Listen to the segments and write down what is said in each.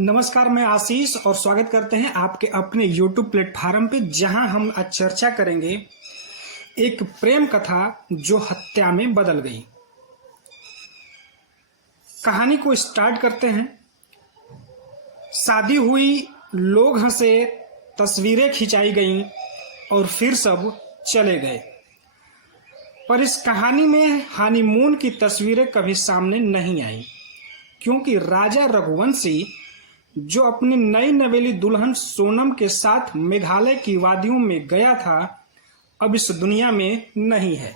नमस्कार, मैं आशीष और स्वागत करते हैं आपके अपने YouTube प्लेटफार्म पे, जहां हम आज चर्चा करेंगे एक प्रेम कथा जो हत्या में बदल गई। कहानी को स्टार्ट करते हैं। शादी हुई, लोग हंसे, तस्वीरें खिंचाई गईं और फिर सब चले गए। पर इस कहानी में हनीमून की तस्वीरें कभी सामने नहीं आई, क्योंकि राजा रघुवंशी जो अपनी नई नवेली दुल्हन सोनम के साथ मेघालय की वादियों में गया था, अब इस दुनिया में नहीं है।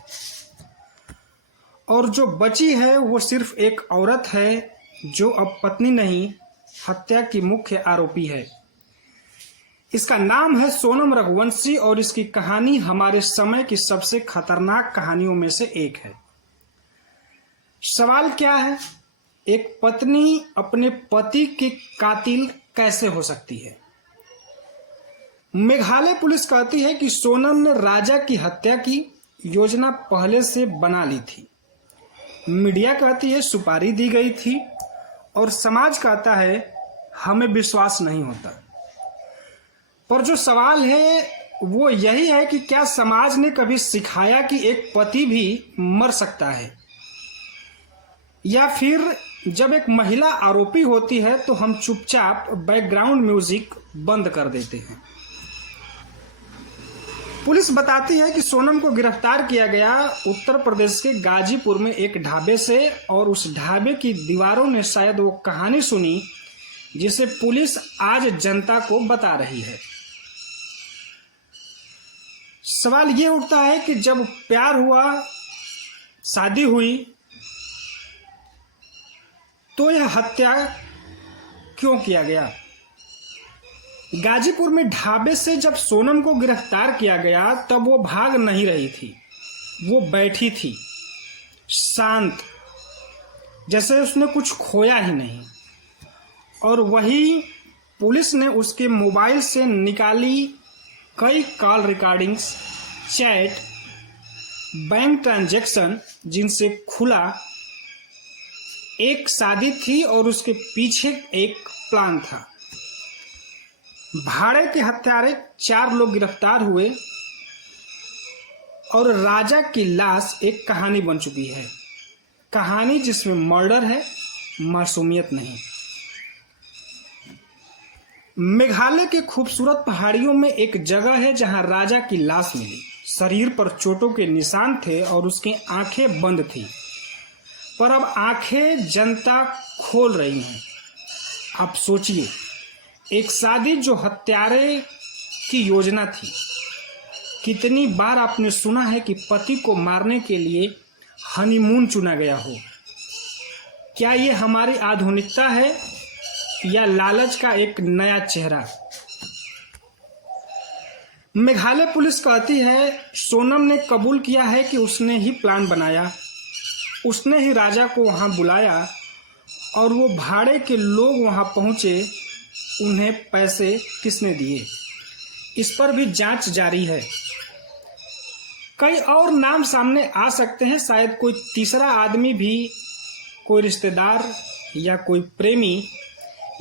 और जो बची है वो सिर्फ एक औरत है जो अब पत्नी नहीं, हत्या की मुख्य आरोपी है। इसका नाम है सोनम रघुवंशी और इसकी कहानी हमारे समय की सबसे खतरनाक कहानियों में से एक है। सवाल क्या है? एक पत्नी अपने पति के कातिल कैसे हो सकती है? मेघालय पुलिस कहती है कि सोनम ने राजा की हत्या की योजना पहले से बना ली थी। मीडिया कहती है सुपारी दी गई थी और समाज कहता है हमें विश्वास नहीं होता। पर जो सवाल है वो यही है कि क्या समाज ने कभी सिखाया कि एक पति भी मर सकता है? या फिर जब एक महिला आरोपी होती है तो हम चुपचाप बैकग्राउंड म्यूजिक बंद कर देते हैं। पुलिस बताती है कि सोनम को गिरफ्तार किया गया उत्तर प्रदेश के गाजीपुर में एक ढाबे से, और उस ढाबे की दीवारों ने शायद वो कहानी सुनी जिसे पुलिस आज जनता को बता रही है। सवाल ये उठता है कि जब प्यार हुआ, शादी हुई, तो यह हत्या क्यों किया गया? गाजीपुर में ढाबे से जब सोनम को गिरफ्तार किया गया तब वो भाग नहीं रही थी, वो बैठी थी शांत, जैसे उसने कुछ खोया ही नहीं। और वही पुलिस ने उसके मोबाइल से निकाली कई call recordings, chat, bank transaction, जिनसे खुला एक शादी थी और उसके पीछे एक प्लान था। भाड़े के हत्यारे 4 लोग गिरफ्तार हुए और राजा की लाश एक कहानी बन चुकी है। कहानी जिसमें मर्डर है, मासूमियत नहीं। मेघालय के खूबसूरत पहाड़ियों में एक जगह है जहां राजा की लाश मिली। शरीर पर चोटों के निशान थे और उसकी आंखें बंद थी, पर अब आंखें जनता खोल रही हैं। आप सोचिए, एक शादी जो हत्यारे की योजना थी। कितनी बार आपने सुना है कि पति को मारने के लिए हनीमून चुना गया हो? क्या ये हमारी आधुनिकता है या लालच का एक नया चेहरा? मेघालय पुलिस कहती है सोनम ने कबूल किया है कि उसने ही प्लान बनाया, उसने ही राजा को वहां बुलाया और वो भाड़े के लोग वहां पहुंचे। उन्हें पैसे किसने दिए, इस पर भी जांच जारी है। कई और नाम सामने आ सकते हैं, शायद कोई तीसरा आदमी भी, कोई रिश्तेदार या कोई प्रेमी,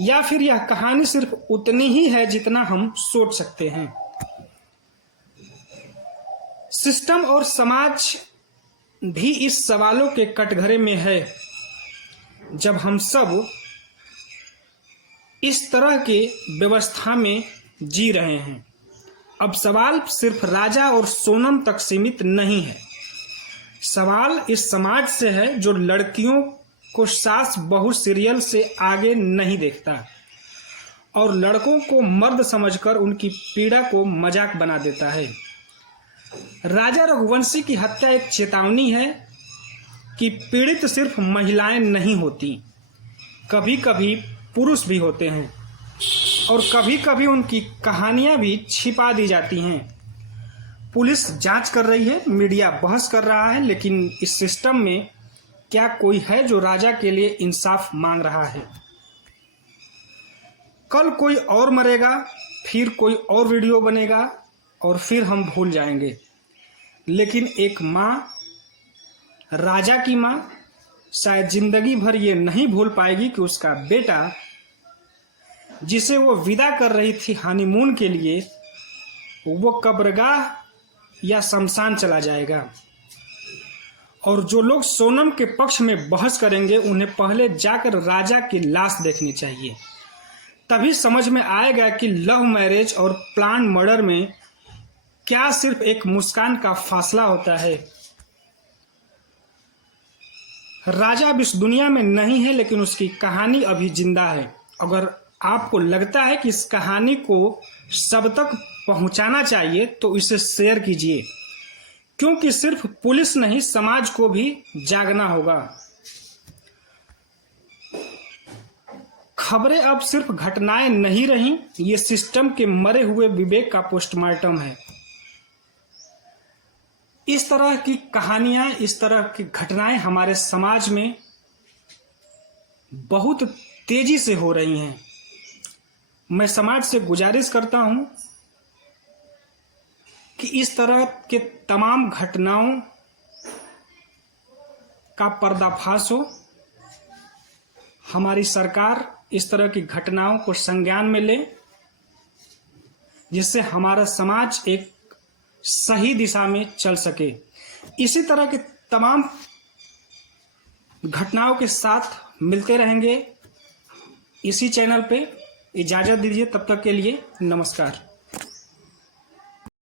या फिर यह कहानी सिर्फ उतनी ही है जितना हम सोच सकते हैं। सिस्टम और समाज भी इस सवालों के कटघरे में है। जब हम सब इस तरह के व्यवस्था में जी रहे हैं, अब सवाल सिर्फ राजा और सोनम तक सीमित नहीं है। सवाल इस समाज से है जो लड़कियों को सास बहू सीरियल से आगे नहीं देखता और लड़कों को मर्द समझकर उनकी पीड़ा को मजाक बना देता है। राजा रघुवंशी की हत्या एक चेतावनी है कि पीड़ित सिर्फ महिलाएं नहीं होती, कभी कभी पुरुष भी होते हैं और कभी कभी उनकी कहानियां भी छिपा दी जाती हैं। पुलिस जांच कर रही है, मीडिया बहस कर रहा है, लेकिन इस सिस्टम में क्या कोई है जो राजा के लिए इंसाफ मांग रहा है? कल कोई और मरेगा, फिर कोई और वीडियो बनेगा और फिर हम भूल जाएंगे। लेकिन एक माँ, राजा की माँ, शायद जिंदगी भर ये नहीं भूल पाएगी कि उसका बेटा जिसे वो विदा कर रही थी हनीमून के लिए, वो कब्रगाह या शमशान चला जाएगा। और जो लोग सोनम के पक्ष में बहस करेंगे उन्हें पहले जाकर राजा की लाश देखनी चाहिए, तभी समझ में आएगा कि लव मैरिज और प्लान मर्डर में क्या सिर्फ एक मुस्कान का फासला होता है। राजा अब इस दुनिया में नहीं है, लेकिन उसकी कहानी अभी जिंदा है। अगर आपको लगता है कि इस कहानी को सब तक पहुंचाना चाहिए तो इसे शेयर कीजिए, क्योंकि सिर्फ पुलिस नहीं, समाज को भी जागना होगा। खबरें अब सिर्फ घटनाएं नहीं रहीं, ये सिस्टम के मरे हुए विवेक का पोस्टमार्टम है। इस तरह की कहानियां, इस तरह की घटनाएं हमारे समाज में बहुत तेजी से हो रही हैं। मैं समाज से गुजारिश करता हूं कि इस तरह के तमाम घटनाओं का पर्दाफाश हो। हमारी सरकार इस तरह की घटनाओं को संज्ञान में ले, जिससे हमारा समाज एक सही दिशा में चल सके। इसी तरह के तमाम घटनाओं के साथ मिलते रहेंगे इसी चैनल पे। इजाजत दीजिए, तब तक के लिए नमस्कार।